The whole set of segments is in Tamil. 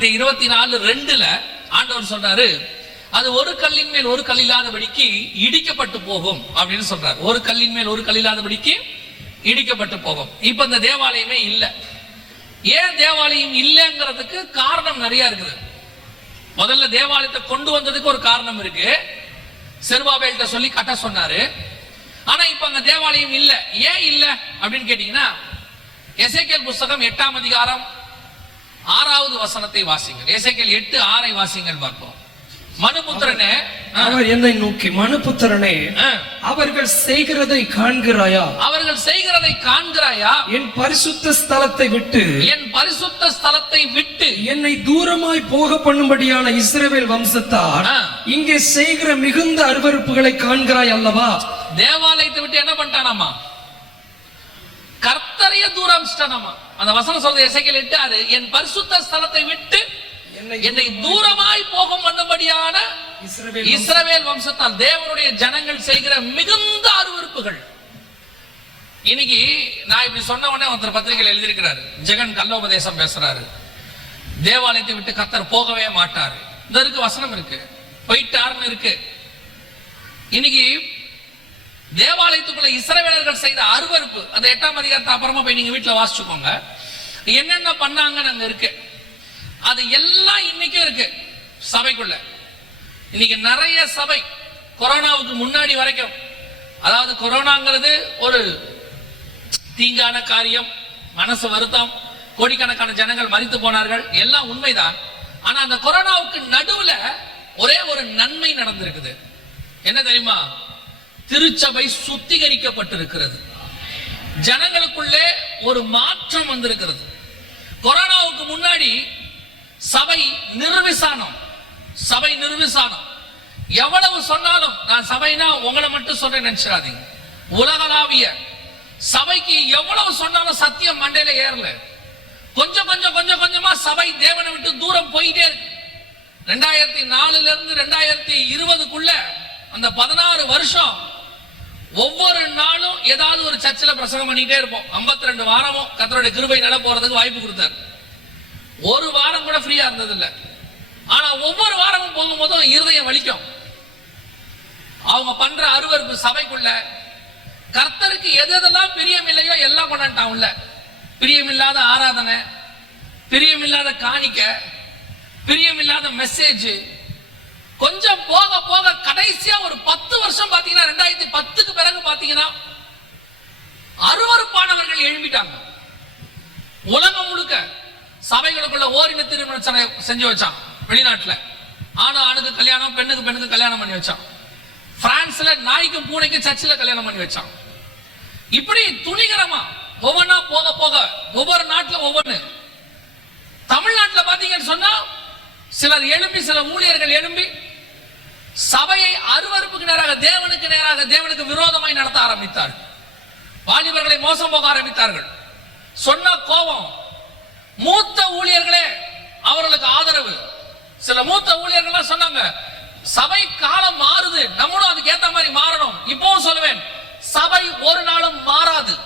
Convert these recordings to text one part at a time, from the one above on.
மத்திய இருபத்தி நாலு ரெண்டுல ஆண்டவர் சொல்றாரு அது ஒரு கல்லின் மேல் ஒரு கல் இல்லாதபடிக்கு இடிக்கப்பட்டு போகும் அப்படின்னு சொல்றாரு. ஒரு கல்லின் மேல் ஒரு கல் இல்லாதபடிக்கு இடிக்கப்பட்டு போகும். இப்ப இந்த தேவாலயமே இல்லை. ஏன் தேவாலயம் இல்லைங்கிறதுக்கு காரணம் நிறைய இருக்குது. முதல்ல தேவாலயத்தை கொண்டு வந்ததுக்கு ஒரு காரணம் இருக்கு. செருபாபேல்கிட்ட சொல்லி கட்ட சொன்னாரு. ஆனா இப்ப அங்க தேவாலயம் இல்ல. ஏன் இல்ல அப்படின்னு கேட்டீங்கன்னா எசேக்கியேல் புஸ்தகம் எட்டாம் அதிகாரம் ஆறாவது வசனத்தை வாசிங்கள் எசேக்கியேல் எட்டு ஆறை வாசிங்கள் பார்ப்போம். மனுபுத்திரனே அவர் என்னை நோக்கி மனுபுத்திரனே அவர்கள் செய்கிறதை காண்கிறாயா? அவர்கள் செய்கிறதை காண்கிறாயா? என் பரிசுத்த ஸ்தலத்தை விட்டு என் பரிசுத்த ஸ்தலத்தை விட்டு என்னை தூரமாய் போக பண்ணும்படியான இஸ்ரவேல் வம்சத்தார். இங்கே செய்கிற மிகுந்த அருவருப்புகளை காண்கிறாய் அல்லவா? தேவாலயத்தை விட்டு என்ன பண்ணிட்டானாமா? கர்த்தரைய தூரம் அந்த வசனம் சொல்றது எசைக்கல் எட்டாரு என் பரிசுத்த ஸ்தலத்தை விட்டு என்னை தூரமாய் போகும் பண்ணும்படியான இஸ்ரவேல் வம்சத்தால் தேவனுடைய ஜனங்கள் செய்கிற மிகுந்த அருவருப்புகள். இன்னைக்கு நான் இப்படி சொன்ன உடனே ஒருத்தர் பத்திரிகையில் எழுதியிருக்கிறாரு. ஜெகன் கல்லோபதேசம் பேசுறாரு. தேவாலயத்தை விட்டு கத்தர் போகவே மாட்டார். இந்த இருக்கு வசனம் இருக்கு. போயிட்டாருன்னு இருக்கு. இன்னைக்கு தேவாலயத்துக்குள்ள இஸ்ரவேலர்கள் செய்த அருவருப்பு அந்த எட்டாம் அதிகாரத்தை அப்புறமா போய் நீங்க வீட்டுல வாசிச்சுக்கோங்க. என்னென்ன பண்ணாங்கன்னு அங்க இருக்கு. அது எல்லாம் இன்னைக்கும் இருக்கு சபைக்குள்ள. இன்னைக்கு நிறைய சபை கொரோனாவுக்கு முன்னாடி வரைக்கும். அதாவது கொரோனாங்கிறது ஒரு தீங்கான காரியம் மனசு வருத்தம் கோடிக்கணக்கான ஜனங்கள் மறித்து போனார்கள் எல்லாம் உண்மைதான். ஆனா அந்த கொரோனாவுக்கு நடுவுல ஒரே ஒரு நன்மை நடந்திருக்குது. என்ன தெரியுமா? திருச்சபை சுத்திகரிக்கப்பட்டிருக்கிறது. ஜனங்களுக்குள்ளே ஒரு மாற்றம் வந்திருக்கிறது. கொரோனாவுக்கு முன்னாடி சபை நிர்விசானம் சபை நிர்விசானம். எவ்வளவு சொன்னாலும் நான் சபைனா உங்களை மட்டும் சொல்றேன் நினைச்சிடாதீங்க. உலகளாவிய சபைக்கு எவ்வளவு சொன்னாலும் சத்தியம் மண்டையில ஏறல. கொஞ்சம் கொஞ்சம் கொஞ்சம் கொஞ்சமா சபை தேவனை விட்டு தூரம் போயிட்டே இருக்கு. ரெண்டாயிரத்தி நாலுல இருந்து ரெண்டாயிரத்தி இருபதுக்குள்ள அந்த பதினாறு வருஷம் ஒவ்வொரு நாளும் ஏதாவது ஒரு சர்ச்சில் பிரசங்கம் பண்ணிட்டே இருப்போம். 52 ரெண்டு வாரமும் கத்தருடைய கிருபை நட போறதுக்கு வாய்ப்பு கொடுத்தாரு. ஒரு வாரம் கூட ஃப்ரீயா இருந்தது இல்லை ஆனா ஒவ்வொரு வாரமும் போகும்போதும் இருதயம் வலிக்கும். அவங்க பண்ற அருவருப்பு சபைக்குள்ள கர்த்தருக்கு எது எதெல்லாம் பிரியமில்லையோ எல்லாம் கொண்டாண்டான் உள்ள பிரியமில்லாத ஆராதனை பிரியமில்லாத காணிக்க பிரியமில்லாத மெசேஜ் கொஞ்சம் போக போக கடைசியா ஒரு பத்து வருஷம் பாத்தீங்கன்னா ரெண்டாயிரத்தி பத்துக்கு பிறகு பாத்தீங்கன்னா அருவருப்பானவர்கள் எழும்பிட்டாங்க. உலகம் முழுக்க சபைகளுக்குள்ள ஓரின திருமணம் செஞ்சு வச்சான் வெளிநாட்டுல. ஆணு ஆணுக்கு கல்யாணம் பெண்ணுக்கு பெண்ணுக்கு கல்யாணம் பண்ணி வச்சான். பிரான்ஸ்ல நாய்க்கும் பூனைக்கும் சர்ச்சில் கல்யாணம் பண்ணி வச்சான். இப்படி துணிகரமா ஒவ்வொன்றா போக போக ஒவ்வொரு நாட்டுல ஒவ்வொன்று தமிழ்நாட்டில் பாத்தீங்கன்னு சொன்னா சிலர் எழும்பி சில ஊழியர்கள் எழும்பி சபையை அருவருப்புக்கு நேராக தேவனுக்கு நேராக தேவனுக்கு விரோதமாய் நடத்த ஆரம்பித்தார்கள். வாலிபர்களை மோசம் போக ஆரம்பித்தார்கள். சொன்ன கோபம் மூத்த ஊழியர்களே அவர்களுக்கு ஆதரவு. சில மூத்த ஊழியர்கள் சொன்னாங்க சபை காலம் மாறுது நம்மளும் அதுக்கு ஏத்த மாதிரி மாறணும். இப்பவும் சொல்லுவேன் சபை ஒரு நாளும் மாறாது.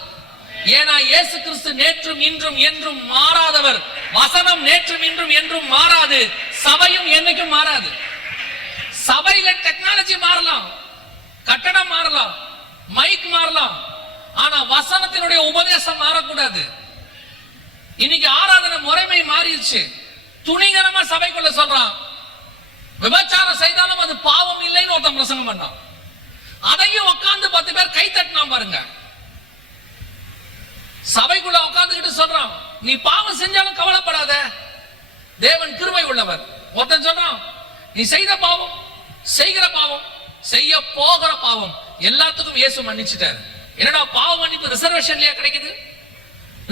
ஏன்னா இயேசு கிறிஸ்து நேற்றும் இன்றும் என்றும் மாறாதவர். வசனம் நேற்றும் இன்றும் என்றும் மாறாது. சபையும் என்னைக்கும் மாறாது. சபையில டெக்னாலஜி மாறலாம் கட்டடம் மாறலாம் மைக் மாறலாம் ஆனா வசனத்தினுடைய உபதேசம் மாறக்கூடாது. இன்னைக்கு ஆராதனை முறைமை மாறிடுச்சு. துணிகரமா சபைக்குள்ள சொல்றான் விபச்சாரம் செய்தாலும் அது பாவம் இல்லைன்னு ஒருத்தன் பிரசங்கம் பண்ணான். அதையும் உட்காந்து பத்து பேர் கை தட்டினா பாருங்க. சபைக்குள்ள உட்காந்துக்கிட்டு சொல்றான் நீ பாவம் செஞ்சாலும் கவலைப்படாத. தேவன் கிருபை உள்ளவர். ஒருத்தன் சொல்றான் நீ செய்த பாவம் செய்கிற பாவம் செய்ய போகிற பாவம் எல்லாத்துக்கும் இயேசு மன்னிச்சிட்டாரு. என்னடா பாவ மன்னிப்பு ரிசர்வேஷன்லயா கிடைக்குது?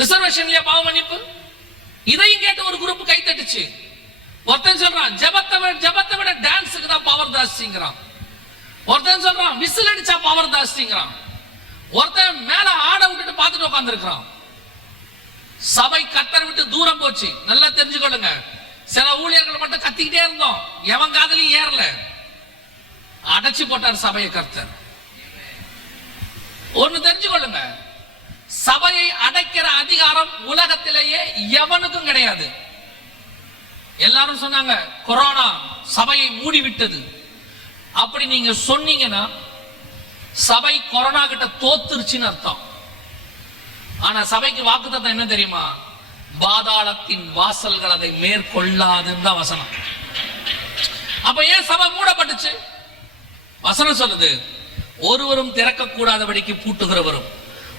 ரிசர்வேஷன்லயா பாவ மன்னிப்பு? இதையும் கேட்டு ஒரு குரூப் கை தட்டுச்சு ஒருத்தன் சொல்றான் ஜபத்தை விட ஜபத்தை விட டான்ஸுக்கு தான் பவர் ஜாஸ்திங்கிறான். ஒருத்தன் சொல்றான் விசில் அடிச்சா பவர் ஜாஸ்திங்கிறான். ஒருத்தன் மேல ஆட விட்டுட்டு பார்த்துட்டு உட்காந்துருக்கிறான் சபை கத்தர் விட்டு தூரம் போச்சு. நல்லா தெரிஞ்சுக்கொள்ளுங்க. சில ஊழியர்கள் மட்டும் கத்திக்கிட்டே இருந்தோம். எவன் காதலையும் ஏறல. அடைச்சு போட்டார் சபையை கர்த்தர். ஒண்ணு தெரிஞ்சுக்கொள்ளுங்க. சபையை அடைக்கிற அதிகாரம் உலகத்திலேயே எவனுக்கும் கிடையாது. எல்லாரும் சொன்னாங்க கொரோனா சபையை மூடிவிட்டது. அப்படி நீங்க சொன்னீங்கன்னா சபை கொரோனா கிட்ட தோத்துருச்சுன்னு அர்த்தம். ஆனா சபைக்கு வாக்குத்தத்தம் என்ன தெரியுமா? பாதாளத்தின் வாசல்கள் அதை மேற்கொள்ளாதுன்னு தான் வசனம். அப்ப ஏன் சபை மூடப்பட்டுச்சு? வசனம் சொல்லுது ஒருவரும் திறக்கக்கூடாதபடிக்கு பூட்டுகிறவரும்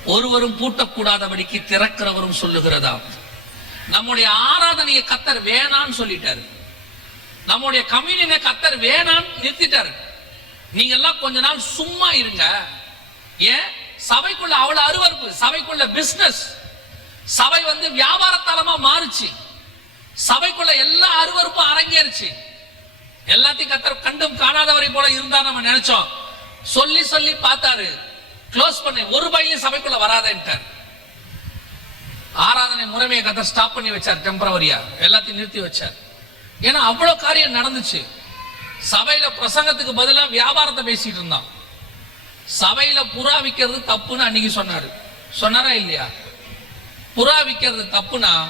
ஒருவரும் பூட்டக்கூடாதபடிக்கு திறக்கிறவரும் சொல்லுகிறதா நம்முடைய ஆராதனையை கத்தர் வேணான்னு சொல்லிட்டாரு. நம்முடைய கம்யூனியனை கத்தர் வேணான்னு நிறுத்திட்டாரு. நீங்க எல்லாம் கொஞ்ச நாள் சும்மா இருங்க. ஏன்? சபைக்குள்ள அவ்வளவு அருவருப்பு சபைக்குள்ள பிசினஸ் சபை வந்து வியாபார தலமா மாறுச்சு. சபைக்குள்ள எல்லா அருவருப்பும் அரங்கேறுச்சு. எல்லாத்தையும் கத்தர் கண்டும் காணாதவரை போல இருந்தா நம்ம நினைச்சோம். சொல்லி சொல்லி பார்த்தாரு. க்ளோஸ் பண்ணி. ஒரு பையிலையும் சபைக்குள்ள வராதேன்ட்டார். ஆராதனை முறைமையை கத்தர் ஸ்டாப் பண்ணி வச்சார் டெம்பரவரியா எல்லாத்தையும் நிறுத்தி வச்சார். ஏன்னா அவ்வளவு காரியம் நடந்துச்சு. சபையில பிரசங்கத்துக்கு பதிலா வியாபாரத்தை பேசிட்டு இருந்தான். சபையில புறா விக்கிறது தப்புன்னு அன்னைக்கு சொன்னாரு. சொன்னாரா இல்லையா? புறா விக்கிறது தப்புனா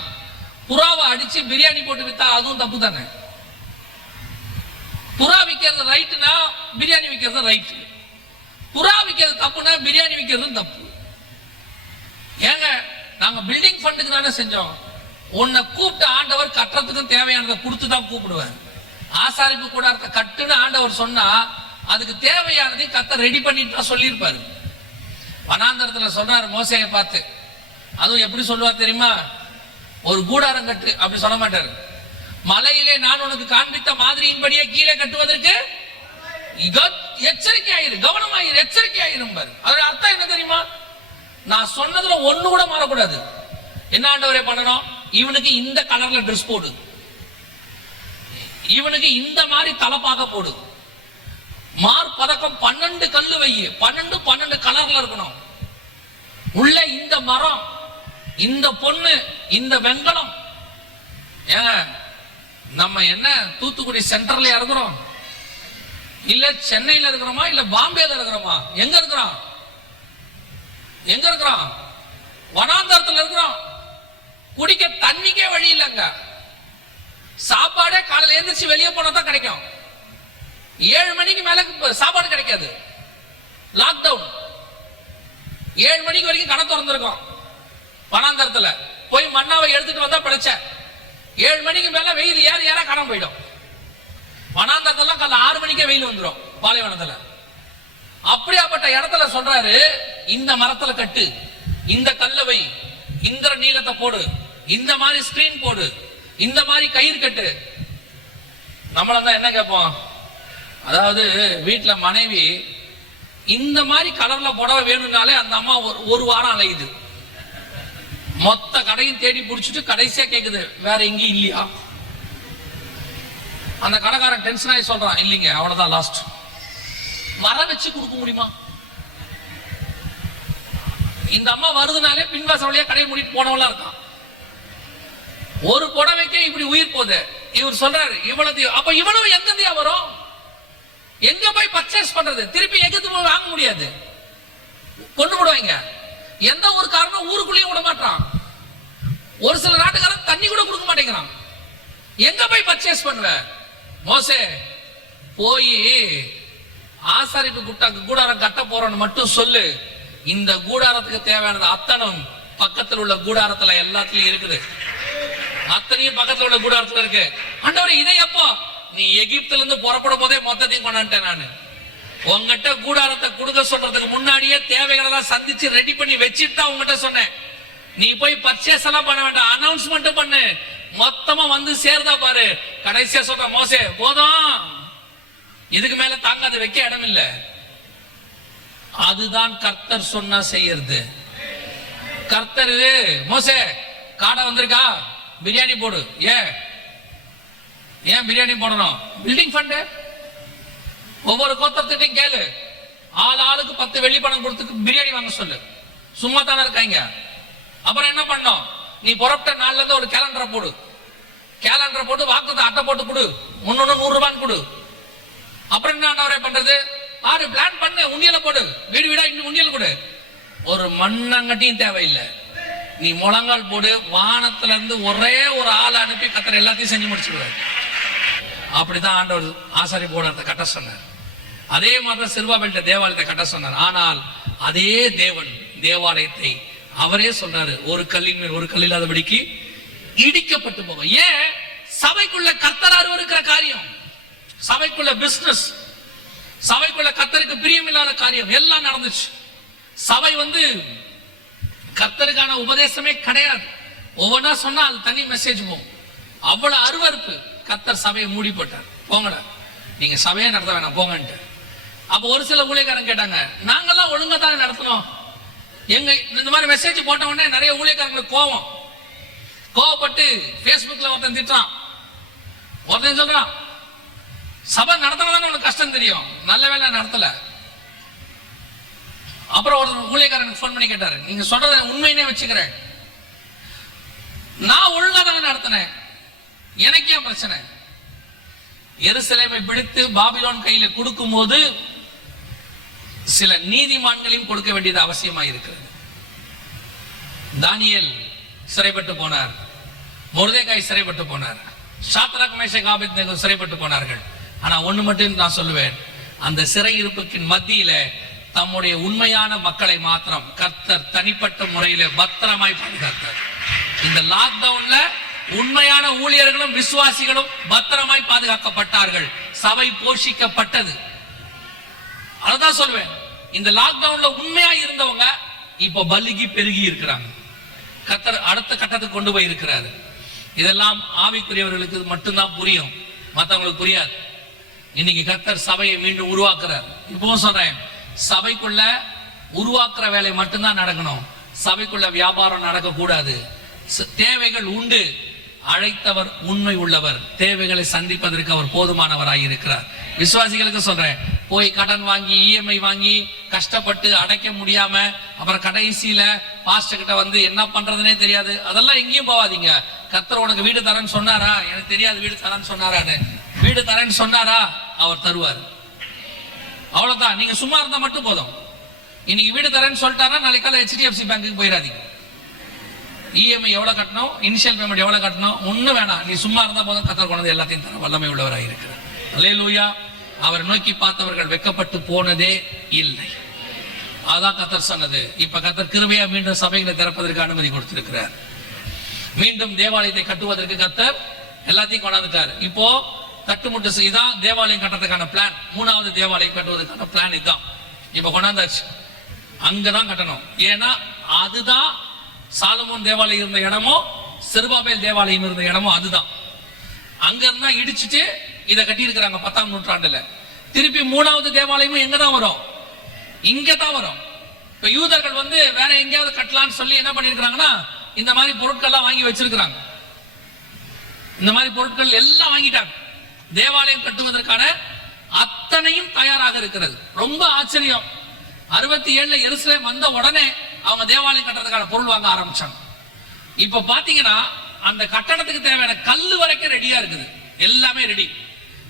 புறாவை அடிச்சு பிரியாணி போட்டு வித்தா அதுவும் தப்பு தானே புறா விற்கிறது ரைட்டுனா பிரியாணி விற்கிறது ரைட்டு புறா விற்கிறது தப்புனா பிரியாணி விற்கிறதும் தப்பு. ஏங்க நாங்க பில்டிங் ஃபண்டுக்கு தானே செஞ்சோம். உன்னை கூப்பிட்ட ஆண்டவர் கட்டுறதுக்கும் தேவையானதை கொடுத்து தான் கூப்பிடுவார். ஆசாரிப்பு கூடாரத்தை கட்டுன்னு ஆண்டவர் சொன்னா அதுக்கு தேவையானதையும் கத்த ரெடி பண்ணிட்டு தான் சொல்லியிருப்பாரு. வனாந்தரத்தில் சொன்னார் மோசையை பார்த்து. அதுவும் எப்படி சொல்லுவார் தெரியுமா? ஒரு கூடாரம் கட்டு அப்படி சொல்ல மாட்டார். மலையிலே நான் உனக்கு காண்பித்த மாதிரியின்படியே கீழே கட்டுவதற்கு எச்சரிக்கையாயிரு கவனமாயிரு எச்சரிக்கையாயிரும் பாரு. அதோட அர்த்தம் என்ன தெரியுமா? நான் சொன்னதுல ஒண்ணு கூட மாறக்கூடாது. என்ன ஆண்டவரே பண்ணணும்? இவனுக்கு இந்த கலர்ல ட்ரெஸ் போடு. இவனுக்கு இந்த மாதிரி தலப்பாக போடு. மார் பதக்கம் பன்னெண்டு கல்லு வை பன்னெண்டு பன்னெண்டு கலர்ல இருக்கணும். உள்ள இந்த மரம் இந்த பொண்ணு இந்த வெங்கலம். ஏன்? நம்ம என்ன தூத்துக்குடி சென்டர்ல இருக்கிறோம் இல்ல சென்னையில இருக்கிறோமா இல்ல பாம்பேல இருக்கிறோமா? எங்க இருக்கிறோம்? எங்க இருக்கிறோம்? வனாந்தரத்துல இருக்கிறோம். குடிக்க தண்ணிக்கே வழி இல்லைங்க. சாப்பாடே காலையில எழுந்திரிச்சு வெளியே போனா தான் கிடைக்கும். ஏழு மணிக்கு மேல சாப்பாடு கிடைக்காது. லாக்டவுன் ஏழு மணிக்கு வரைக்கும் கடை திறந்திருக்கோம். வனாந்தரத்துல. போய் மண்ணாவை எடுத்துட்டு வந்தா பிழைச்ச ஏழு மணிக்கு மேல வெயில் ஏற ஏற கடன் போயிடும். வனாந்தரத்துல காலைல ஆறு மணிக்கே வெயில் வந்துடும் பாலைவனத்துல. அப்படியாப்பட்ட இடத்துல சொல்றாரு இந்த மரத்துல கட்டு இந்த கல்லவை வை இந்திர நீளத்தை போடு இந்த மாதிரி ஸ்கிரீன் போடு இந்த மாதிரி கயிறு கட்டு. நம்மள தான் என்ன கேட்போம்? அதாவது வீட்டுல மனைவி இந்த மாதிரி கலர்ல புடவை வேணும்னாலே அந்த அம்மா ஒரு ஒரு வாரம் அலையுது. மொத்த கடையும் தேடி பிடிச்சிட்டு கடைசியா கேக்குது வேற எங்கேயும் இல்லையா? அந்த கடைக்காரன் டென்ஷன் ஆகி சொல்றான் இல்லைங்க அவ்வளவுதான் லாஸ்ட் வர வச்சு கொடுக்க முடியுமா? இந்த அம்மா வருதுனாலே பின்வாச வழியா கடையை மூடிட்டு போனவளா இருக்கான். ஒரு புடவைக்கே இப்படி உயிர் போகுது. இவர் சொல்றாரு இவ்வளவு அப்ப இவ்வளவு எங்கிருந்தியா வரும்? எங்க போய் பர்ச்சேஸ் பண்றது? திருப்பி எங்கத்து போய் வாங்க முடியாது. கொண்டு போடுவாங்க. எந்த ஒரு காரணம் ஊருக்குள்ளேயும் விட மாட்டான். ஒரு சில நாட்டுக்காரன் தண்ணி கூட கொடுக்க மாட்டேங்கிறான். எங்க போய் பர்ச்சேஸ் பண்ணுவ? மோசே போய் ஆசாரிப்பு குட்டாக்கு கூடாரம் கட்ட போறோம்னு மட்டும் சொல்லு. இந்த கூடாரத்துக்கு தேவையானது அத்தனும் பக்கத்தில் உள்ள கூடாரத்துல எல்லாத்துலயும் இருக்குது. அத்தனையும் பக்கத்துல உள்ள கூடாரத்துல இருக்கு. ஆண்டவர் இதை எப்போ? நீ எகிப்துல இருந்து புறப்படும் போதே மொத்தத்தையும் கொண்டான்ட்டேன் நானு. உங்ககிட்ட கூடாரத்தை கொடுக்க சொல்றதுக்கு முன்னாடியே தேவைகளை எல்லாம் சந்திச்சு ரெடி பண்ணி வச்சுட்டு தான் உங்ககிட்ட சொன்னேன். நீ போய் பர்ச்சேஸ் எல்லாம் பண்ண வேண்டாம். அனௌன்ஸ்மெண்ட் பண்ணு. மொத்தமா வந்து சேர்தா பாரு. கடைசியா சொல்ற மோசே போதும். இதுக்கு மேல தாங்காத வைக்க இடம் இல்ல. அதுதான் கர்த்தர் சொன்னா செய்யறது. கர்த்தர் மோசே காடை வந்திருக்கா? பிரியாணி போடு. ஏன்? ஏன் பிரியாணி போடணும்? பில்டிங் ஃபண்டு ஒவ்வொரு கோத்திரத்திட்டையும் கேளு. ஆள் ஆளுக்கு பத்து வெள்ளி பணம் கொடுத்து பிரியாணி வாங்க சொல்லு. சும்மா தானே இருக்காங்க. அப்புறம் என்ன பண்ணோம்? நீ புறப்பட்ட நாள்ல இருந்து ஒரு கேலண்டரை போடு. கேலண்டரை போட்டு வாக்குத்த அட்டை போட்டு கொடு. முன்னொன்னு நூறு ரூபான்னு கொடு. அப்புறம் என்ன ஆண்டவரே பண்றது? ஆறு பிளான் பண்ணு. உண்டியல போடு. வீடு வீடா இன்னும் உண்டியல் கொடு. ஒரு மண்ணங்கட்டியும் தேவையில்லை. நீ முழங்கால் போடு. வானத்துல இருந்து ஒரே ஒரு ஆள் அனுப்பி கத்திர எல்லாத்தையும் செஞ்சு முடிச்சுடுவார். அப்படிதான் ஆண்டவர் ஆசாரி போடுறத கட்ட சொன்னார். அதே மாதிரி தான் சிறுபாபேட்ட தேவாலயத்தை கட்ட சொன்னார். ஆனால் அதே தேவன் தேவாலயத்தை அவரே சொன்னாரு. ஒரு கல்லின் மேல் ஒரு கல் இல்லாதபடிக்கு இடிக்கப்பட்டு போகும். ஏன்? சபைக்குள்ள கர்த்தராறு அருவருக்கிற காரியம். சபைக்குள்ள பிசினஸ் சபைக்குள்ள கர்த்தருக்கு பிரியமில்லாத காரியம். எல்லாம் நடந்துச்சு. சபை வந்து கர்த்தருக்கான உபதேசமே கிடையாது. ஒவ்வொன்றா சொன்னா அது தனி மெசேஜ் போகும் அவ்வளவு அருவருப்பு. கர்த்தர் சபையை மூடி போட்டார் போங்கடா. நீங்க சபையை நடத்த வேணாம். போங்கன்ட்டு. அப்ப ஒரு சில ஊழியக்காரன் கேட்டாங்க நாங்கெல்லாம் ஒழுங்கா தானே நடத்தணும்? எங்க இந்த மாதிரி மெசேஜ் போட்ட உடனே நிறைய ஊழியக்காரங்களுக்கு கோவம். கோவப்பட்டு பேஸ்புக்ல ஒருத்தன் திட்டுறான். ஒருத்தன் சொல்றான் சபை நடத்தினதானே உனக்கு கஷ்டம் தெரியும். நல்ல வேலை நடத்தல. அப்புறம் ஒரு ஊழியக்காரனுக்கு ஃபோன் பண்ணி கேட்டாரு நீங்க சொல்றத உண்மையினே வச்சுக்கிறேன். நான் ஒழுங்கா தானே நடத்தினேன். எனக்கு ஏன் பிரச்சனை? எருசலேமை பிடித்து பாபிலோன் கையில கொடுக்கும் போது சில நீதிமான்களையும் கொடுக்க வேண்டியது அவசியமா இருக்கிறது. தானியல் சிறைப்பட்டு போனார். முருதேகாய் சிறைப்பட்டு போனார். சாத்ராக் மேஷக் ஆபித் சிறைப்பட்டு போனார்கள். ஆனா ஒண்ணு மட்டும் நான் சொல்லுவேன். அந்த சிறை இருப்புக்கின் மத்தியில தம்முடைய உண்மையான மக்களை மாத்திரம் கர்த்தர் தனிப்பட்ட முறையில பத்திரமாய் பாதுகாத்தார். இந்த லாக்டவுன்ல உண்மையான ஊழியர்களும் விசுவாசிகளும் பத்திரமாய் பாதுகாக்கப்பட்டார்கள். சபை போஷிக்கப்பட்டது. அதான் சொல்லுவேன் இந்த லாக்டவுன்ல உண்மையா இருந்தவங்க இப்ப பல்லுகி பெருகி இருக்கிறாங்க. கத்தர் அடுத்த கட்டத்துக்கு கொண்டு போய் இருக்கிறாரு இதெல்லாம் ஆவிக்குரியவர்களுக்கு மட்டும்தான் புரியும். மத்தவங்களுக்கு புரியாது. இன்னைக்கு கத்தர் சபையை மீண்டும் உருவாக்குறார். இப்பவும் சொல்றேன். சபைக்குள்ள உருவாக்குற வேலை மட்டும்தான் நடக்கணும். சபைக்குள்ள வியாபாரம் நடக்கக்கூடாது. தேவைகள் உண்டு. அழைத்தவர் உண்மை உள்ளவர். தேவைகளை சந்திப்பதற்கு அவர் போதுமானவராக இருக்கிறார் விசுவாசிகளுக்கு சொல்றேன். போய் கடன் வாங்கி இஎம்ஐ வாங்கி கஷ்டப்பட்டு அடைக்க முடியாம அப்புறம் கடைசியில பாஸ்டர் கிட்ட வந்து என்ன பண்றதுனே தெரியாது. அதெல்லாம் எங்கேயும் போகாதீங்க. கத்தர் உனக்கு வீடு தரேன்னு சொன்னாரா? எனக்கு தெரியாது வீடு தரேன்னு சொன்னாரான்னு. வீடு தரேன்னு சொன்னாரா? அவர் தருவார். அவ்வளவுதான். நீங்க சும்மா இருந்தா மட்டும் போதும். இன்னைக்கு வீடு தரேன்னு சொல்லிட்டாரா? நாளைக்கு ஹெச்டிஎஃப்சி பேங்க்குக்கு போயிடாதீங்க இஎம்ஐ எவ்வளவு கட்டணும்? இனிஷியல் பேமெண்ட் எவ்வளவு கட்டணும்? ஒண்ணும் வேணாம். நீ சும்மா இருந்தா போதும். கத்தர் கொண்டது எல்லாத்தையும் தர வல்லமை உள்ளவராக இருக்கிறார். அல்லேலூயா அவர் நோக்கி பார்த்தவர்கள் வெக்கப்பட்டு போனதே இல்லை. அதான் கத்தர் சொன்னது. இப்ப கத்தர் கிருமையா மீண்டும் சபைகளை திறப்பதற்கு அனுமதி கொடுத்திருக்கிறார். மீண்டும் தேவாலயத்தை கட்டுவதற்கு கத்தர் எல்லாத்தையும் கொண்டாந்துட்டார். இப்போ தட்டுமுட்டு செய்- தேவாலயம் கட்டுறதுக்கான பிளான் மூணாவது தேவாலயம் கட்டுவதற்கான பிளான் இதுதான் இப்ப கொண்டாந்தாச்சு. அங்கதான் கட்டணும். ஏன்னா அதுதான் சாலமோன் தேவாலயம் இருந்த இடமோ சிறுபாபேல் தேவாலயம் இருந்த இடமோ அதுதான். அங்க இருந்தா இடிச்சுட்டு இதை கட்டி இருக்கிறாங்க பத்தாம் நூற்றாண்டுல. திருப்பி மூணாவது தேவாலயமும் எங்க தான் வரும். இங்க தான் வரும். இப்ப யூதர்கள் வந்து வேற எங்கேயாவது கட்டலாம்னு சொல்லி என்ன பண்ணிருக்கிறாங்கன்னா இந்த மாதிரி பொருட்கள்லாம் வாங்கி வச்சிருக்கிறாங்க. இந்த மாதிரி பொருட்கள் எல்லாம் வாங்கிட்டாங்க. தேவாலயம் கட்டுவதற்கான அத்தனையும் தயாராக இருக்கிறது. ரொம்ப ஆச்சரியம். அறுபத்தி ஏழுல எருசலேம் வந்த உடனே அவங்க தேவாலயம் கட்டுறதுக்கான பொருள் வாங்க ஆரம்பிச்சாங்க. இப்ப பாத்தீங்கன்னா அந்த கட்டடத்துக்கு தேவையான கல் வரைக்கும் ரெடியா இருக்குது. எல்லாமே ரெடி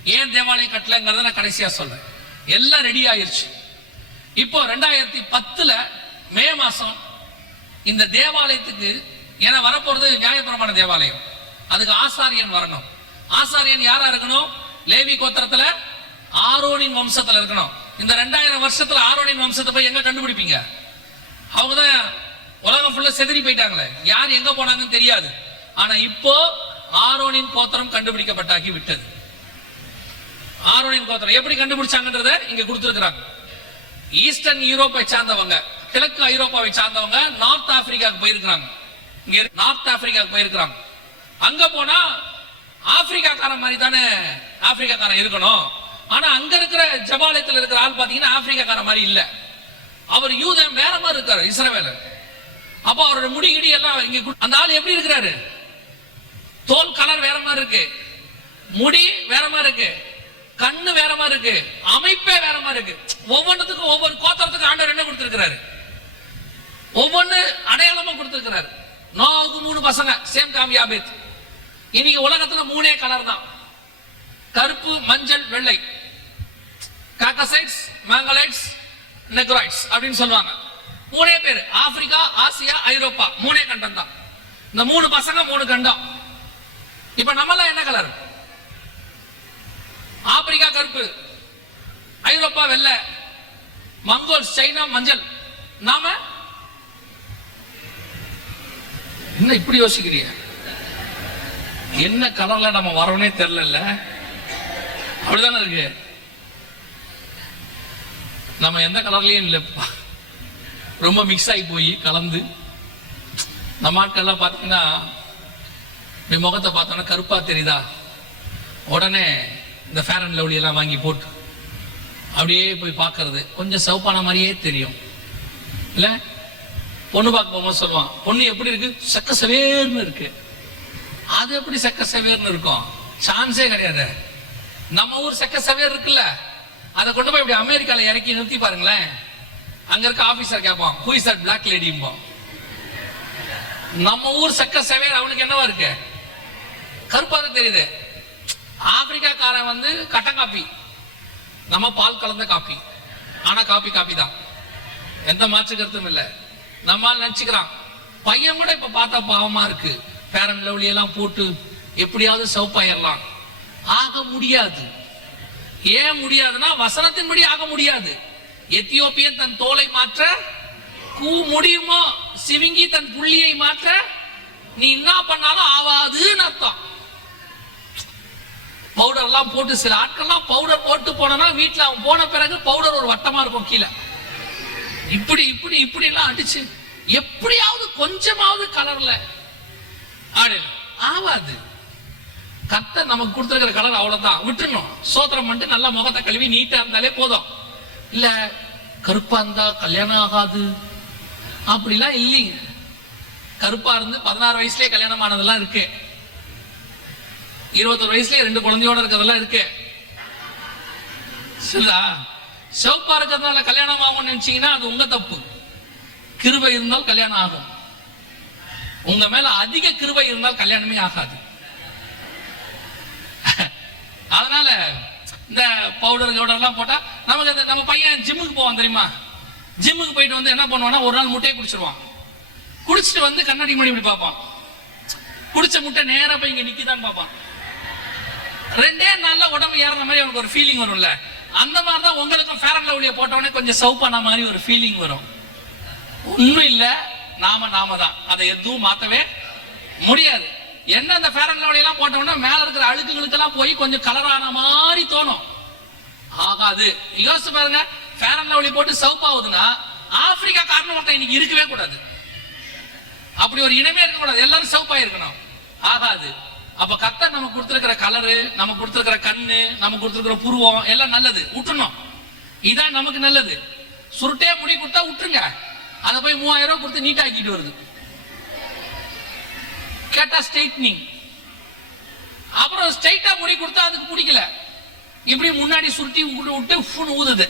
ஏன் தேவாலயம் கட்டலங்கிறத நான் கடைசியா சொல்றேன். எல்லாம் ரெடி ஆயிருச்சு. இப்போ ரெண்டாயிரத்தி பத்துல மே மாசம் இந்த தேவாலயத்துக்கு ஏன்னா வரப்போறது நியாயப்பிரமாண தேவாலயம். அதுக்கு ஆசாரியன் வரணும். ஆசாரியன் யாரா இருக்கணும்? லேவி கோத்திரத்துல ஆரோனின் வம்சத்துல இருக்கணும். இந்த ரெண்டாயிரம் வருஷத்துல ஆரோனின் வம்சத்தை போய் எங்க கண்டுபிடிப்பீங்க? அவங்கதான் உலகம் ஃபுல்லா செதறி போயிட்டாங்களே. யார் எங்க போனாங்கன்னு தெரியாது. ஆனா இப்போ ஆரோனின் கோத்திரம் கண்டுபிடிக்கப்பட்டாக்கி விட்டது. ஆரோனின் கோத்திரம். எப்படி கண்டுபிடிச்சாங்கன்றத இங்க கொடுத்திருக்கிறாங்க. ஈஸ்டர்ன் யூரோப்பை சார்ந்தவங்க கிழக்கு ஐரோப்பாவை சார்ந்தவங்க நார்த் ஆப்பிரிக்காவுக்கு போயிருக்கிறாங்க. இங்க இரு- நார்த் ஆப்பிரிக்காவுக்கு போயிருக்கிறாங்க. அங்க போனா ஆப்பிரிக்காக்காரன் மாதிரி தானே ஆப்பிரிக்காக்காரன் இருக்கணும். ஆனா அங்க இருக்கிற ஜபாலயத்தில் இருக்கிற ஆள் பாத்தீங்கன்னா ஆப்பிரிக்காக்காரன் மாதிரி இல்ல. அவர் யூதன் வேற மாதிரி இருக்காரு இஸ்ரவேல அப்போ அவரோட முடி இடி எல்லாம் இங்க அந்த ஆள் எப்படி இருக்கிறாரு? தோல் கலர் வேற மாதிரி இருக்கு. முடி வேற மாதிரி இருக்கு. கண்ணு வேற மாதிரி இருக்கு. அமைப்பே வேற மாதிரி இருக்கு. ஒவ்வொன்றுத்துக்கும் ஒவ்வொரு கோத்திரத்துக்கும் ஆண்டவர் என்ன கொடுத்திருக்கிறாரு? ஒவ்வொன்னு அடையாளமா கொடுத்திருக்கிறாரு. நோவுக்கு மூணு பசங்க சேம் காமியாபேத் இன்னைக்கு உலகத்துல மூணே கலர் தான். கருப்பு மஞ்சள் வெள்ளை. காக்கசைட்ஸ் மேங்கலைட்ஸ் நெக்ராய்ட்ஸ் அப்படின்னு சொல்லுவாங்க. மூணே பேர். ஆப்பிரிக்கா ஆசியா ஐரோப்பா. மூணே கண்டம் தான். இந்த மூணு பசங்க மூணு கண்டம். இப்ப நம்மளாம் என்ன கலர் ஆப்பிரிக்கா கருப்பு. ஐரோப்பா வெள்ளை. மங்கோல் சைனா மஞ்சள். நாம? என்ன இப்படி யோசிக்கிறீங்க? என்ன கலர்ல நம்ம வரவனே தெரியல அப்படிதானே இருக்கு. நம்ம எந்த கலர்லயும் இல்லைப்பா ரொம்ப மிக்ஸ் ஆகி போய் கலந்து. நம்ம ஆட்கள்லாம் பார்த்தீங்கன்னா இப்படி முகத்தை பார்த்தோன்னா கருப்பா தெரியுதா? உடனே இந்த ஃபேர் அண்ட் லவ்லி எல்லாம் வாங்கி போட்டு அப்படியே போய் பார்க்கறது. கொஞ்சம் சவுப்பான மாதிரியே தெரியும். இல்லை? பொண்ணு பார்க்க போகும்போது சொல்லுவான் பொண்ணு எப்படி இருக்கு? செக்க சவேர்னு இருக்கு. அது எப்படி செக்க சவேர்னு இருக்கும்? சான்ஸே கிடையாது. நம்ம ஊர் செக்க சவேர் இருக்குல்ல? அதை கொண்டு போய் இப்படி அமெரிக்கால இறக்கி நிறுத்தி பாருங்களேன். அங்க இருக்க ஆபீசர் கேட்பான் ஹூ இஸ் தட் பிளாக் லேடிம்போம் நம்ம ஊர் செக்க சவேர் அவனுக்கு என்னவா இருக்கு? கருப்பாக தெரியுது. ஆப்பிரிக்காக்காரன் வந்து கட்டன் காப்பி. நம்ம பால் கலந்த காப்பி. ஆனா காப்பி காப்பி தான். எந்த மாற்று கருத்தும் இல்லை. நம்மால் நினைச்சுக்கிறான். பையன் கூட இப்ப பார்த்தா பாவமா இருக்கு. பேரன் லவ்லி எல்லாம் போட்டு எப்படியாவது சவுப்பாயிரலாம். ஆக முடியாது. ஏன் முடியாதுன்னா வசனத்தின்படி ஆக முடியாது. எத்தியோப்பியன் தன் தோலை மாற்ற கூ முடியுமோ? சிவிங்கி தன் புள்ளியை மாற்ற? நீ என்ன பண்ணாலும் ஆவாதுன்னு அர்த்தம். பவுடர் எல்லாம் போட்டு சில ஆட்கள்லாம் பவுடர் போட்டு போனா வீட்டுல அவன் போன பிறகு பவுடர் ஒரு வட்டமா இருக்கும் கீழே. இப்படி இப்படி இப்படி எல்லாம் அடிச்சு எப்படியாவது கொஞ்சமாவது கலர்ல ஆடு ஆவாது. கத்த நமக்கு கொடுத்துருக்கிற கலர் அவ்வளவுதான். விட்டுணும் சோத்திரம் பண்ணிட்டு நல்லா முகத்தை கழுவி நீட்டா இருந்தாலே போதும். இல்ல கருப்பா இருந்தா கல்யாணம் ஆகாது. அப்படிலாம் இல்லைங்க. கருப்பா இருந்து பதினாறு வயசுலயே கல்யாணம் ஆனதெல்லாம் இருக்கு. இருபத்தொரு வயசுல ரெண்டு குழந்தையோட இருக்கிறதெல்லாம் இருக்கு. சரிதா சிவப்பா இருக்கிறதுனால கல்யாணம் ஆகும்னு நினைச்சீங்கன்னா அது உங்க தப்பு. கிருபை இருந்தால் கல்யாணம் ஆகும். உங்க மேல அதிக கிருபை இருந்தால் கல்யாணமே ஆகாது. அதனால இந்த பவுடர் கவுடர் எல்லாம் போட்டா நமக்கு அந்த நம்ம பையன் ஜிம்முக்கு போவான் தெரியுமா? ஜிம்முக்கு போயிட்டு வந்து என்ன பண்ணுவான்னா ஒரு நாள் முட்டையை குடிச்சிருவான். குடிச்சிட்டு வந்து கண்ணாடி மணி இப்படி பார்ப்பான். குடிச்ச முட்டை நேரா போய் இங்க நிக்கிதான் பார்ப்பான். ரெண்டே நாள்ல உடம்பு ஏறுற மாதிரி அவனுக்கு ஒரு ஃபீலிங் வரும்ல. அந்த மாதிரி தான் உங்களுக்கும் ஃபேர் அண்ட் லவ்லிய போட்டவொடனே கொஞ்சம் சவுப்பான மாதிரி ஒரு ஃபீலிங் வரும். ஒன்றும் இல்லை நாம நாம தான் அதை எதுவும் மாற்றவே முடியாது. என்ன அந்த ஃபேர் அண்ட் லவ்லி போட்டோம்னா மேல இருக்கிற அழுக்குகளுக்கெல்லாம் போய் கொஞ்சம் கலரான மாதிரி தோணும். ஆகாது. யோசிச்சு பாருங்க ஃபேர் அண்ட் லவ்லி போட்டு சவுப்பாகுதுன்னா ஆப்பிரிக்கா காரணம் ஒருத்தன் இன்னைக்கு இருக்கவே கூடாது. அப்படி ஒரு இனமே இருக்கக்கூடாது. எல்லாரும் சவுப்பாக இருக்கணும் ஆகாது. அப்ப கத்தர் நமக்கு கொடுத்திருக்கிற கலரு நமக்கு கொடுத்திருக்கிற கண்ணு நமக்கு கொடுத்திருக்கிற புருவம் எல்லாம் நல்லது. விட்டுணும் இதான் நமக்கு நல்லது. சுருட்டே முடி கொடுத்தா விட்டுருங்க அதை போய் மூவாயிரம் ரூபாய் கொடுத்து நீட்டாக்கிட்டு வருது. கேட்டா ஸ்ட்ரைட்னிங் அப்புறம் ஸ்ட்ரைட்டா முடி கொடுத்தா அதுக்கு பிடிக்கல. இப்படி முன்னாடி சுருட்டி விட்டு விட்டு ஃபுன் ஊதுது.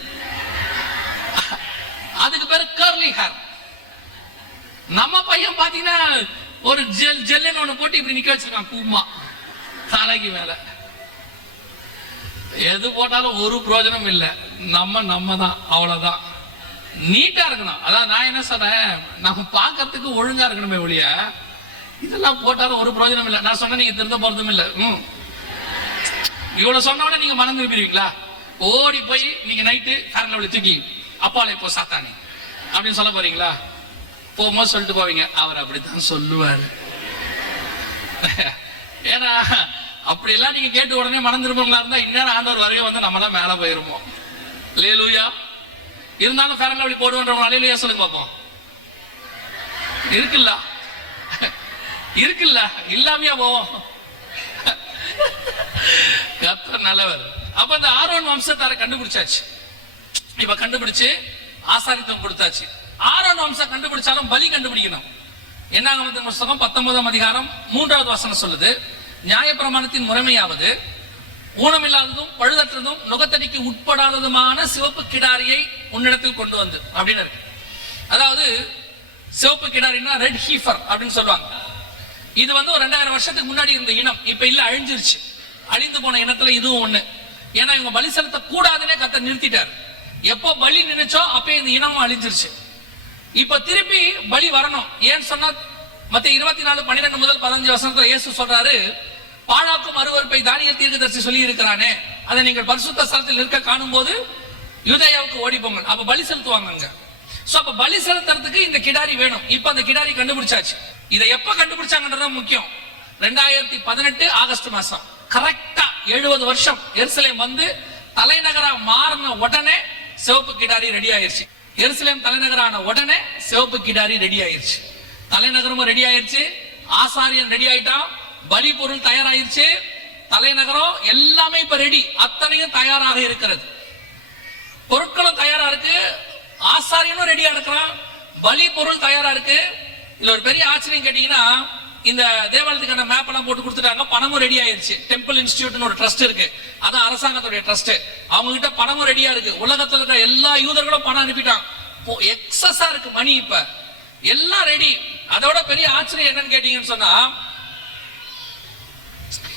அதுக்கு பேரு கர்லி ஹேர் நம்ம பையன் பாத்தீங்கன்னா ஒரு ஜெல் ஜெல்லுன்னு ஒண்ணு போட்டு இப்படி நிக்க வச்சிருக்கான் கூமா. தலைக்கு மேல. எது போட்டாலும் ஒரு பிரயோஜனம் இல்லை. நம்ம நம்ம தான் அவ்வளவுதான். நீட்டா இருக்கணும். அதான் நான் என்ன சொன்னேன்? நம்ம பார்க்கறதுக்கு ஒழுங்கா இருக்கணுமே ஒழிய இதெல்லாம் போட்டாலும் ஒரு பிரயோஜனம் இல்லை. நான் சொன்னேன் நீங்க திருந்த போறதும் இல்லை. ம். இவ்வளவு சொன்ன உடனே நீங்க மனம் திரும்பிடுவீங்களா? ஓடி போய் நீங்க நைட்டு கரண்ட் தூக்கி அப்பாலே போ சாத்தானே. அப்படின்னு சொல்ல போறீங்களா? போகும்போது சொல்லிட்டு போவீங்க அவர் அப்படித்தான் சொல்லுவார். ஏன்னா அப்படியெல்லாம் நீங்க கேட்டு உடனே மனம் இருந்தா இன்னும் ஆண்டவர் வரையும் வந்து நம்ம தான் மேல போயிருவோம் லேலூயா இருந்தாலும் ஃபேரன் அப்படி போடுவோன்றவங்க அலையிலூயா சொல்லுங்க பார்ப்போம். இருக்குல்ல? இருக்குல்ல? இல்லாமையா போவோம். கர்த்தர் நல்லவர். அப்ப இந்த ஆரோன் வம்சத்தாரை கண்டுபிடிச்சாச்சு. இப்ப கண்டுபிடிச்சு ஆசாரித்தம் கொடுத்தாச்சு. ஆரோன் வம்சம் கண்டுபிடிச்சாலும் பலி கண்டுபிடிக்கணும். என்னாகமத்தின் புஸ்தகம்? பத்தொன்பதாம் அதிகாரம் மூன்றாவது வசனம் சொல்லுது. நியாயப்பிரமாணத்தின் முறைமையாவது ஊனமில்லாததும் பழுதற்றதும் நுகத்தடிக்கு உட்படாததுமான சிவப்பு கிடாரியை உன்னிடத்தில் கொண்டு வந்து அப்படின்னு இருக்கு. அதாவது சிவப்பு கிடாரின்னா ரெட் ஹீஃபர் அப்படின்னு சொல்லுவாங்க. இது வந்து ஒரு ரெண்டாயிரம் வருஷத்துக்கு முன்னாடி இருந்த இனம் இப்ப இல்ல அழிஞ்சிருச்சு. அழிந்து போன இனத்துல இதுவும் ஒண்ணு. ஏன்னா இவங்க பலி செலுத்த கூடாதுன்னே கத்த நிறுத்திட்டார். எப்போ பலி நினைச்சோ அப்பயே இந்த இனமும் அழிஞ்சிருச்சு. இப்ப திருப்பி பலி வரணும். ஏன்னு சொன்னா மத்த இருபத்தி நாலு பன்னிரெண்டு முதல் பதினஞ்சு வருஷத்துல இயேசு சொல்றாரு பாழாக்கும் அருவறுப்பை தானியல் தீர்க்கதரிசி சொல்லி இருக்கிறானே அதை நீங்கள் பரிசுத்த ஸ்தலத்தில் நிற்க காணும் போது யுதயாவுக்கு ஓடி போங்கள். அப்ப பலி செலுத்துவாங்க அங்க சோ அப்ப பலி செலுத்துறதுக்கு இந்த கிடாரி வேணும். இப்ப அந்த கிடாரி கண்டுபிடிச்சாச்சு. இதை எப்ப கண்டுபிடிச்சாங்கன்றது முக்கியம். ரெண்டாயிரத்தி பதினெட்டு ஆகஸ்ட் மாசம். கரெக்டா எழுபது வருஷம் எருசலேம் வந்து தலைநகரா மாறின உடனே சிவப்பு கிடாரி ரெடி ஆயிருச்சு. எருசலேம் தலைநகரான உடனே சிவப்பு கிடாரி ரெடி ஆயிருச்சு. தலைநகரமும் ரெடி ஆயிருச்சு. ஆசாரியன் ரெடி ஆயிட்டான். பலி பொருள் தயாராயிருச்சு. தலைநகரம் எல்லாமே இப்ப ரெடி அத்தனையும் தயாராக இருக்கிறது. பொருட்களும் தயாரா இருக்கு. ஆசாரியனும் ரெடியா இருக்கிறான். பலி பொருள் தயாரா இருக்கு. இதுல ஒரு பெரிய ஆச்சரியம் கேட்டீங்கன்னா இந்த தேவாலயத்துக்கான மேப் எல்லாம் போட்டு கொடுத்துட்டாங்க. பணமும் ரெடி ஆயிருச்சு. டெம்பிள் இன்ஸ்டியூட்னு ஒரு ட்ரஸ்ட் இருக்கு. அதான் அரசாங்கத்துடைய ட்ரஸ்ட் அவங்க கிட்ட பணமும் ரெடியா இருக்கு. உலகத்துல இருக்கிற எல்லா யூதர்களும் பணம் அனுப்பிட்டான் எக்ஸஸா இருக்கு மணி இப்ப. எல்லாம் ரெடி அதோட பெரிய ஆச்சரியம் என்னன்னு கேட்டீங்கன்னு சொன்னா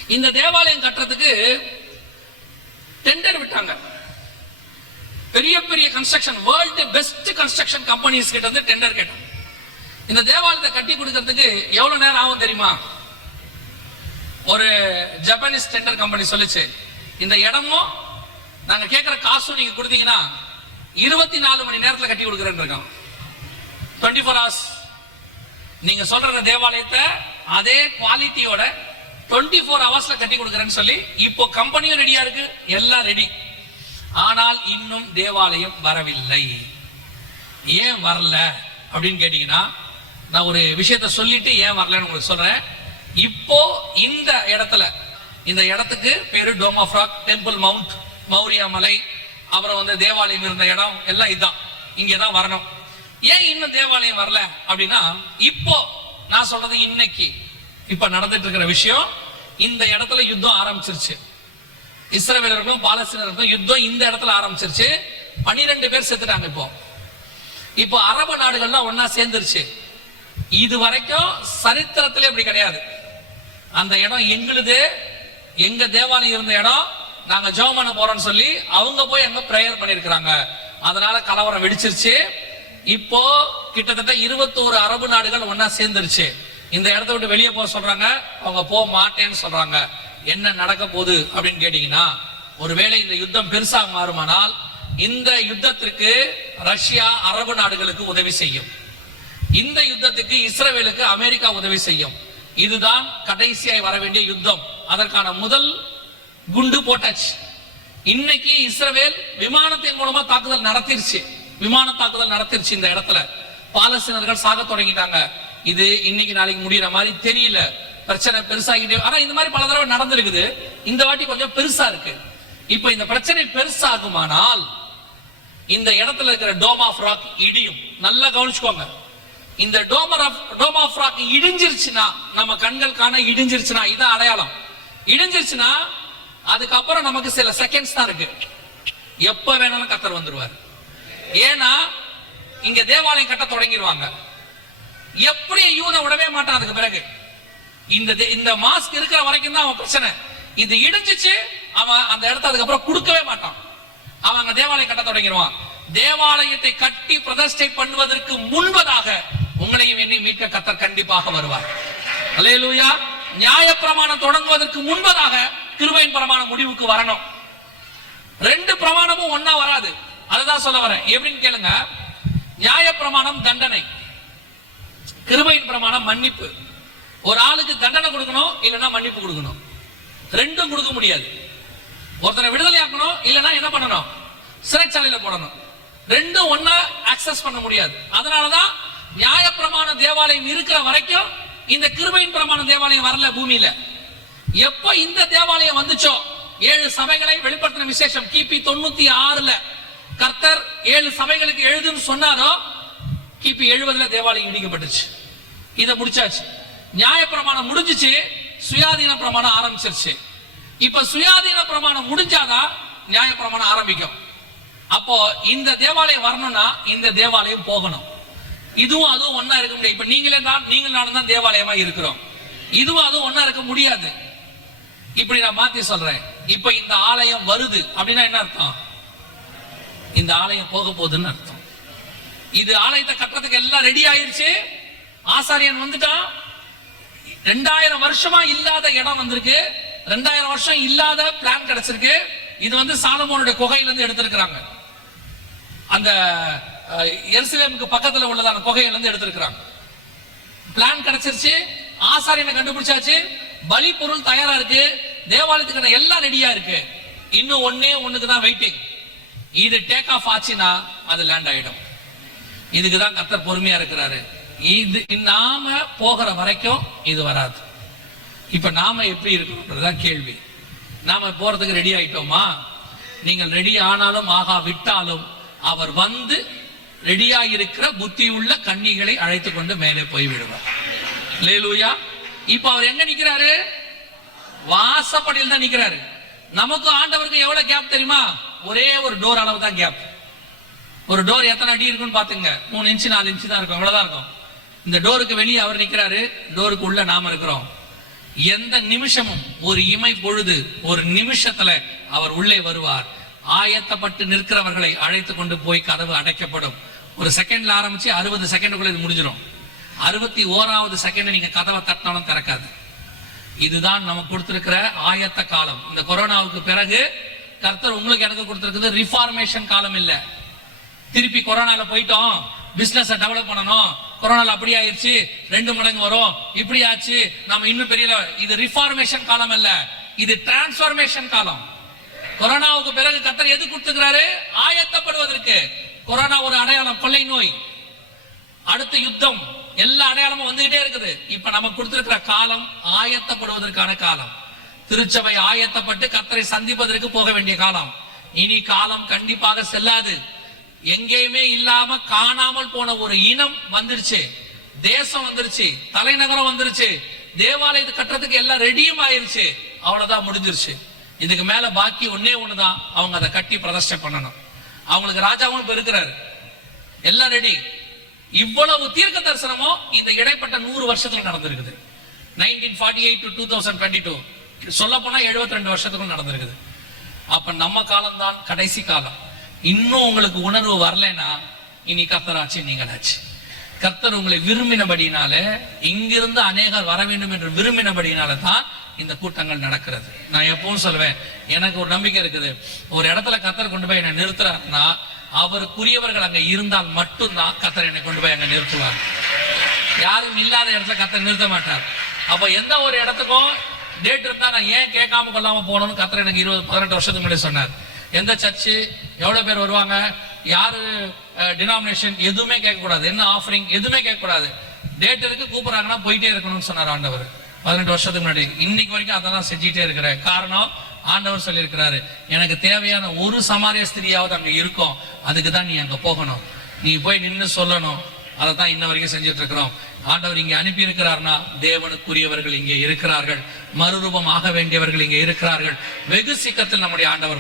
இந்த தேவாலயம் கட்டுறதுக்கு டெண்டர் விட்டாங்க. பெரிய பெரிய construction world best construction companies கிட்ட இருந்து டெண்டர் கேட்டாங்க. இந்த தேவாலயத்தை கட்டி கொடுக்கறதுக்கு எவ்வளவு நேரம் ஆகும் தெரியுமா? ஒரு ஜப்பானீஸ் டெண்டர் கம்பெனி சொல்லுச்சு இந்த இடமும் நாங்க கேட்கிற காசும் நீங்க கொடுத்தீங்கன்னா இருபத்தி நாலு மணி நேரத்தில் கட்டி கொடுக்குறேன்னு இருக்கோம் டுவெண்ட்டி ஃபோர் ஹவர்ஸ் நீங்க சொல்ற தேவாலயத்தை அதே குவாலிட்டியோட டுவெண்ட்டி ஃபோர் ஹவர்ஸ்ல கட்டி கொடுக்குறேன்னு சொல்லி இப்போ கம்பெனியும் ரெடியா இருக்கு எல்லாம் ரெடி ஆனால் இன்னும் தேவாலயம் வரவில்லை. ஏன் வரல? அப்படின்னு கேட்டீங்கன்னா நான் ஒரு விஷயத்த சொல்லிட்டு ஏன் வரலன்னு உங்களுக்கு சொல்றேன். இப்போ இந்த இடத்துல இந்த இடத்துக்கு பேரு dome of rock temple mount Moriah மலை அப்புறம் வந்து தேவாலயம் இருந்த இடம் எல்லாம் இதுதான் இங்கே தான் வரணும். ஏன் இன்னும் தேவாலயம் வரல? அப்படின்னா இப்போ நான் சொல்றது இன்னைக்கு. இப்ப நடந்துட்டு இருக்கிற விஷயம் இந்த இடத்துல யுத்தம் ஆரம்பிச்சிருச்சு. இஸ்ரேலருக்கும் பாலஸ்தீனருக்கும் யுத்தம் இந்த இடத்துல ஆரம்பிச்சிருச்சு. பனிரெண்டு பேர் செத்துட்டாங்க இப்போ. இப்போ அரபு நாடுகள்லாம் ஒன்னா சேர்ந்துருச்சு. இது வரைக்கும் சரித்திரத்திலே அப்படி கிடையாது. அந்த இடம் எங்களுது. எங்க தேவாலயம் இருந்த இடம் நாங்க ஜெபம் பண்ண போறோம்னு சொல்லி அவங்க போய் அங்க பிரேயர் பண்ணிருக்கிறாங்க. அதனால கலவரம் வெடிச்சிருச்சு. இப்போ கிட்டத்தட்ட இருபத்தோரு அரபு நாடுகள் ஒன்னா சேர்ந்துருச்சு. இந்த இடத்த விட்டு வெளியே போக சொல்றாங்க. அவங்க போக மாட்டேன்னு சொல்றாங்க. என்ன நடக்க போகுது அப்படின்னு கேட்டீங்கன்னா ஒருவேளை இந்த யுத்தம் பெருசாக மாறுமானால் இந்த யுத்தத்திற்கு ரஷ்யா அரபு நாடுகளுக்கு உதவி செய்யும். இந்த யுத்தத்துக்கு இஸ்ரவேலுக்கு அமெரிக்கா உதவி செய்யும். இதுதான் கடைசியாய் வர வேண்டிய யுத்தம். அதற்கான முதல் குண்டு போட்டாச்சு. இன்னைக்கு இஸ்ரவேல் விமானத்தின் மூலமா தாக்குதல் நடத்திருச்சு. விமான தாக்குதல் நடத்திருச்சு இந்த இடத்துல. பாலஸ்தீனர்கள் சாக தொடங்கிட்டாங்க. இது இன்னைக்கு நாளைக்கு முடியற மாதிரி தெரியல. பிரச்சனை பெருசாகிட்டே ஆனா இந்த மாதிரி பல தடவை நடந்திருக்குது. இந்த வாட்டி கொஞ்சம் பெருசா இருக்கு. இப்ப இந்த பிரச்சனை பெருசாகுமானால் இந்த இடத்துல இருக்கிற டோம் ஆஃப் ராக் இடியும். நல்லா கவனிச்சுக்கோங்க. இந்த டோமர் ஆஃப் டோம் ஆஃப் ராக் இடிஞ்சிருச்சுன்னா நம்ம கண்கள் காண இடிஞ்சிருச்சுன்னா இதான் அடையாளம். இடிஞ்சிருச்சுன்னா அதுக்கப்புறம் நமக்கு சில செகண்ட்ஸ் தான் இருக்கு. எப்ப வேணாலும் கத்தர் வந்துருவார். ஏன்னா இங்க தேவாலயம் கட்ட தொடங்கிடுவாங்க எப்படி யூத விடவே மாட்டான் அதுக்கு பிறகு. இந்த தே- இந்த மாஸ்க் இருக்கிற வரைக்கும் தான் அவன் பிரச்சனை. இது இடிஞ்சிச்சு அவன் அந்த இடத்த அதுக்கப்புறம் கொடுக்கவே மாட்டான். அவன் அங்க தேவாலயம் கட்ட தொடங்கிடுவான் தேவாலயத்தை கட்டி பிரதிஷ்டை பண்ணுவதற்கு முன்பதாக உங்களையும் என்னை மீட்க கத்தர் கண்டிப்பாக வருவார். அலையலூயா நியாய பிரமாணம் தொடங்குவதற்கு முன்பதாக கிருபையின் பிரமாணம் முடிவுக்கு வரணும். ரெண்டு பிரமாணமும் ஒன்னா வராது. அதுதான் சொல்ல வரேன். எப்படின்னு கேளுங்க. நியாய பிரமாணம் தண்டனை. கிருபையின் பிரமாணம் மன்னிப்பு. ஒரு ஆளுக்கு தண்டனை கொடுக்கணும் இல்லைன்னா மன்னிப்பு கொடுக்கணும். ரெண்டும் கொடுக்க முடியாது. ஒருத்தனை விடுதலை ஆக்கணும் இல்லைன்னா என்ன பண்ணணும்? சிறைச்சாலையில போடணும். ரெண்டும் ஒண்ணா அக்சஸ் பண்ண முடியாது. அதனாலதான் நியாயப்பிரமாண தேவாலயம் இருக்கிற வரைக்கும் இந்த கிருபையின் பிரமாண தேவாலயம் வரல பூமியில. எப்ப இந்த தேவாலயம் வந்துச்சோ ஏழு சபைகளை வெளிப்படுத்தின விசேஷம் கிபி தொண்ணூத்தி ஆறுல கர்த்தர் ஏழு சபைகளுக்கு எழுதுன்னு சொன்னாரோ கிபி எழுபதுல தேவாலயம் இடிக்கப்பட்டுச்சு இதை முடிச்சாச்சு. நியாய பிரமாணம் முடிஞ்சிச்சு சுயாதீன பிரமாணம் ஆரம்பிச்சிருச்சு. இப்ப சுயாதீன பிரமாணம் முடிஞ்சாதான் நியாய பிரமாணம் ஆரம்பிக்கும். அப்போ இந்த தேவாலயம் வரணும்னா இந்த தேவாலயம் போகணும். இதுவும் அதுவும் ஒன்னா இருக்க முடியாது. இப்ப நீங்களே நான் நீங்கள் நானும் தான் தேவாலயமா இருக்கிறோம். இதுவும் அதுவும் ஒன்னா இருக்க முடியாது. இப்படி நான் மாத்தி சொல்றேன். இப்ப இந்த ஆலயம் வருது அப்படின்னா என்ன அர்த்தம்? இந்த ஆலயம் போக போகுதுன்னு அர்த்தம். இது ஆலயத்தை கட்டுறதுக்கு எல்லாம் ரெடி ஆயிருச்சு. ஆசாரியன் வந்துட்டான். ரெண்டாயிரம் வருஷமா இல்லாத இடம் வந்திருக்கு. ரெண்டாயிரம் வருஷம் இல்லாத பிளான் கிடைச்சிருக்கு. இது வந்து சாலமோனுடைய குகையில இருந்து எடுத்திருக்கிறாங்க. அந்த எருசலேமுக்கு பக்கத்தில் உள்ளதான குகையில இருந்து எடுத்திருக்கிறாங்க. பிளான் கிடைச்சிருச்சு. ஆசாரியனை கண்டுபிடிச்சாச்சு? பலி பொருள் தயாரா இருக்கு. தேவாலயத்துக்கான எல்லாம் ரெடியா இருக்கு. இன்னும் ஒன்னே ஒண்ணுக்கு தான் வெயிட்டிங் இது டேக் ஆஃப் ஆச்சுன்னா அது லேண்ட் ஆயிடும். இதுக்கு தான் கத்தர் பொறுமையா இருக்கிறாரு. இது நாம போகிற வரைக்கும் இது வராது. இப்ப நாம எப்படி இருக்கணும்ன்றதுதான் கேள்வி. நாம போறதுக்கு ரெடி ஆயிட்டோமா? நீங்கள் ரெடி ஆனாலும் ஆகா விட்டாலும் அவர் வந்து ரெடியா இருக்கிற புத்தி உள்ள கன்னிகளை அழைத்து கொண்டு மேலே போய் விடுவார் லேலூயா. இப்ப அவர் எங்க நிக்கிறாரு? வாசப்படியில் தான் நிக்கிறாரு. நமக்கு ஆண்டவருக்கு எவ்வளவு கேப் தெரியுமா? ஒரே ஒரு டோர் அளவு தான் கேப் ஒரு டோர் எத்தனை அடி இருக்குன்னு பாத்துங்க மூணு இன்ச்சு நாலு இன்ச்சு தான் இருக்கும். அவ்வளவுதான் இருக்கும். இந்த டோருக்கு வெளியே அவர் நிக்கிறாரு. டோருக்கு உள்ள நாம இருக்கிறோம். எந்த நிமிஷமும் ஒரு இமை பொழுது ஒரு நிமிஷத்துல அவர் உள்ளே வருவார். ஆயத்தப்பட்டு நிற்கிறவர்களை அழைத்து கொண்டு போய் கதவு அடைக்கப்படும். ஒரு செகண்ட்ல ஆரம்பிச்சு அறுபது செகண்டுக்குள்ள இது முடிஞ்சிடும் அறுபத்தி ஓராவது செகண்ட் நீங்க கதவை தட்டினாலும் திறக்காது. இதுதான் நமக்கு கொடுத்திருக்கிற ஆயத்த காலம். இந்த கொரோனாவுக்கு பிறகு கர்த்தர் உங்களுக்கு எனக்கு கொடுத்திருக்கிறது ரிஃபார்மேஷன் காலம் இல்ல. திருப்பி கொரோனால போயிட்டோம். பிசினஸ் டெவலப் பண்ணணும். கொரோனால அப்படி ஆயிடுச்சு ரெண்டு மடங்கு வரும். இப்படி ஆச்சு. நாம இன்னும் பெரிய இது ரிஃபார்மேஷன் காலம் அல்ல. இது டிரான்ஸ்ஃபர்மேஷன் காலம். கொரோனாவுக்கு பிறகு கர்த்தர் எது கொடுத்துக்கிறாரு? ஆயத்தப்படுவதற்கு. கொரோனா ஒரு அடையாளம் கொள்ளை நோய். அடுத்த யுத்தம் எல்லா அடையாளமும் வந்துகிட்டே இருக்குது. இப்ப நமக்கு கொடுத்திருக்கிற காலம் ஆயத்தப்படுவதற்கான காலம். திருச்சபை ஆயத்தப்பட்டு கத்தரை சந்திப்பதற்கு போக வேண்டிய காலம். இனி காலம் கண்டிப்பாக செல்லாது. எங்கேயுமே இல்லாம காணாமல் போன ஒரு இனம் வந்துருச்சு. தேசம் வந்துருச்சு. தலைநகரம் வந்துருச்சு. தேவாலயத்தை கட்டுறதுக்கு எல்லாம் ரெடியும் ஆயிருச்சு. அவ்வளவுதான் முடிஞ்சிருச்சு. இதுக்கு மேல பாக்கி ஒன்னே ஒண்ணுதான். அவங்க அதை கட்டி பிரதிஷ்டை பண்ணணும். அவங்களுக்கு ராஜாவும் இப்ப இருக்கிறாரு. எல்லாம் ரெடி இவ்வளவு தீர்க்க தரிசனமும் இந்த இடைப்பட்ட நூறு வருஷத்துல நடந்திருக்குது. Nineteen forty eight to two thousand twenty two சொல்ல போனா எழுபத்தி ரெண்டு வருஷத்துக்கும் நடந்திருக்குது. அப்ப நம்ம காலம்தான் கடைசி காலம். இன்னும் உங்களுக்கு உணர்வு வரலைன்னா இனி கர்த்தராச்சு நீங்களாச்சு. கர்த்தர் உங்களை விரும்பினபடினால இங்கிருந்து அநேகர் வர வேண்டும் என்று விரும்பினபடினால தான் இந்த கூட்டங்கள் நடக்கிறது. நான் எப்பவும் சொல்லுவேன் எனக்கு ஒரு நம்பிக்கை இருக்குது. ஒரு இடத்துல கத்தர் கொண்டு போய் என்னை நிறுத்துறாருன்னா அவருக்குரியவர்கள் அங்க இருந்தால் மட்டும்தான் கத்தர் என்னை கொண்டு போய் அங்க நிறுத்துவார். யாரும் இல்லாத இடத்துல கத்தர் நிறுத்த மாட்டார். அப்ப எந்த ஒரு இடத்துக்கும் டேட் இருந்தா நான் ஏன் கேட்காம கொள்ளாம போனோம்னு கத்தர் எனக்கு இருபது பதினெட்டு வருஷத்துக்கு முன்னாடி சொன்னார். எந்த சர்ச்சு எவ்வளவு பேர் வருவாங்க? யாரு டினாமினேஷன் எதுவுமே கேட்கக்கூடாது. என்ன ஆஃபரிங் எதுவுமே கேட்கக்கூடாது. டேட்டருக்கு டேட் இருக்கு கூப்பிடுறாங்கன்னா போயிட்டே இருக்கணும்னு சொன்னார் ஆண்டவர். பதினெட்டு வருஷத்துக்கு முன்னாடி. இன்னைக்கு வரைக்கும் அதெல்லாம் செஞ்சுட்டே இருக்கிறேன் காரணம் ஆண்டவர் சொல்லியிருக்கிறாரு. எனக்கு தேவையான ஒரு சமாரிய ஸ்திரியாவது அங்க இருக்கும். அதுக்கு தான் நீ அங்க போகணும். நீ போய் நின்னு சொல்லணும். அதை தான் இன்ன வரைக்கும் செஞ்சுட்டு இருக்கிறோம் ஆண்டவர் இங்கே அனுப்பி இருக்கிறார்னா தேவனுக்குரியவர்கள் இங்கே இருக்கிறார்கள். மறுரூபம் ஆக வேண்டியவர்கள் இங்கே இருக்கிறார்கள். வெகு சீக்கிரத்தில் நம்முடைய ஆண்டவர்